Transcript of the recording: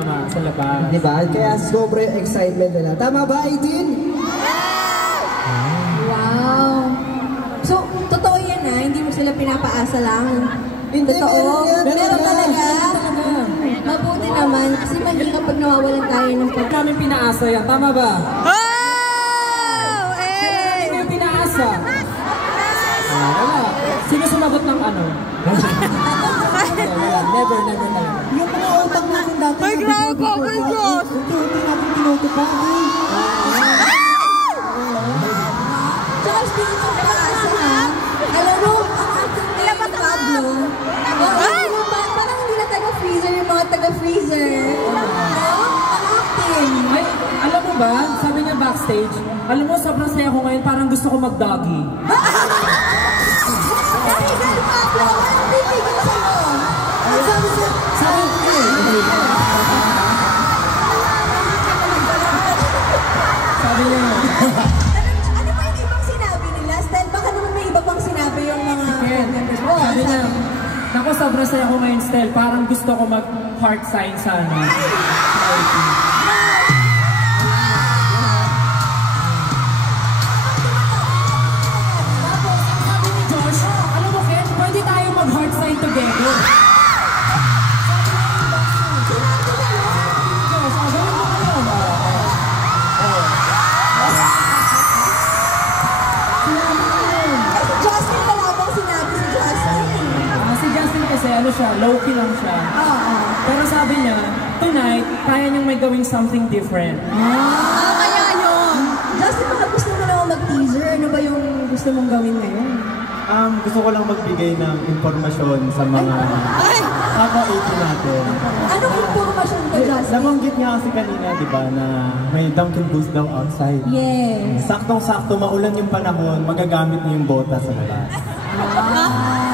tama, sa labas. Diba? Kaya sobrang excitement nila. Tama ba, 18? Wow! So, totoo yan ha? Hindi mo sila pinapaasa lang? Hindi, totoo? Meron talaga? Mabuti naman, kasi mahirap pag nawawalan tayo ng pag... namin pinaasa yan, tama ba? Oh! Eh! Hindi yung pinaasa. Wala. Sino sumagot ng ano? Never talaga. Yung mga utang natin dati. Ay, grabe! Oh my God! Unti-unti natin tinutupan. Tsaka speaking of pag-asa ha, alam mo, ang ating ni Pablo, parang hindi na taga-freezer yung mga taga-freezer. Ang acting. Ay, alam mo ba, sabi niya backstage, alam mo, sobrang saya ko ngayon, parang gusto ko mag-doggy. Dahil Pablo, anong bibigyan sa'yo? Sabi niya. Ano pa yung ibang sinabi nila? Style, baka naman may iba pang sinabi yung mga members mo. Sabi niya, naku, sobrang saya ko ngayon, Stel, parang gusto ko mag-heart sign sana. Tapos, sabi ni Josh, alam mo, Ken, pwede tayo mag-heart sign together. Justin na lang bang sinabi si Justin? Si Justin kasi, ano siya, low-key lang siya. Oo. Pero sabi niya, tonight, kaya niyang may gawing something different. Kaya yun. Justin, baka gusto mo naman mag-teaser. Ano ba yung gusto mong gawin ngayon? Gusto ko lang magbigay ng impormasyon sa mga kapwa-18 natin. Anong informasyon ka, Justin? Nabanggit niya kasi kanina, di ba, na may Dunkin' Boost daw outside. Yes. Saktong-sakto, maulan yung panahon, magagamit niyo yung bota sa labas. Ah.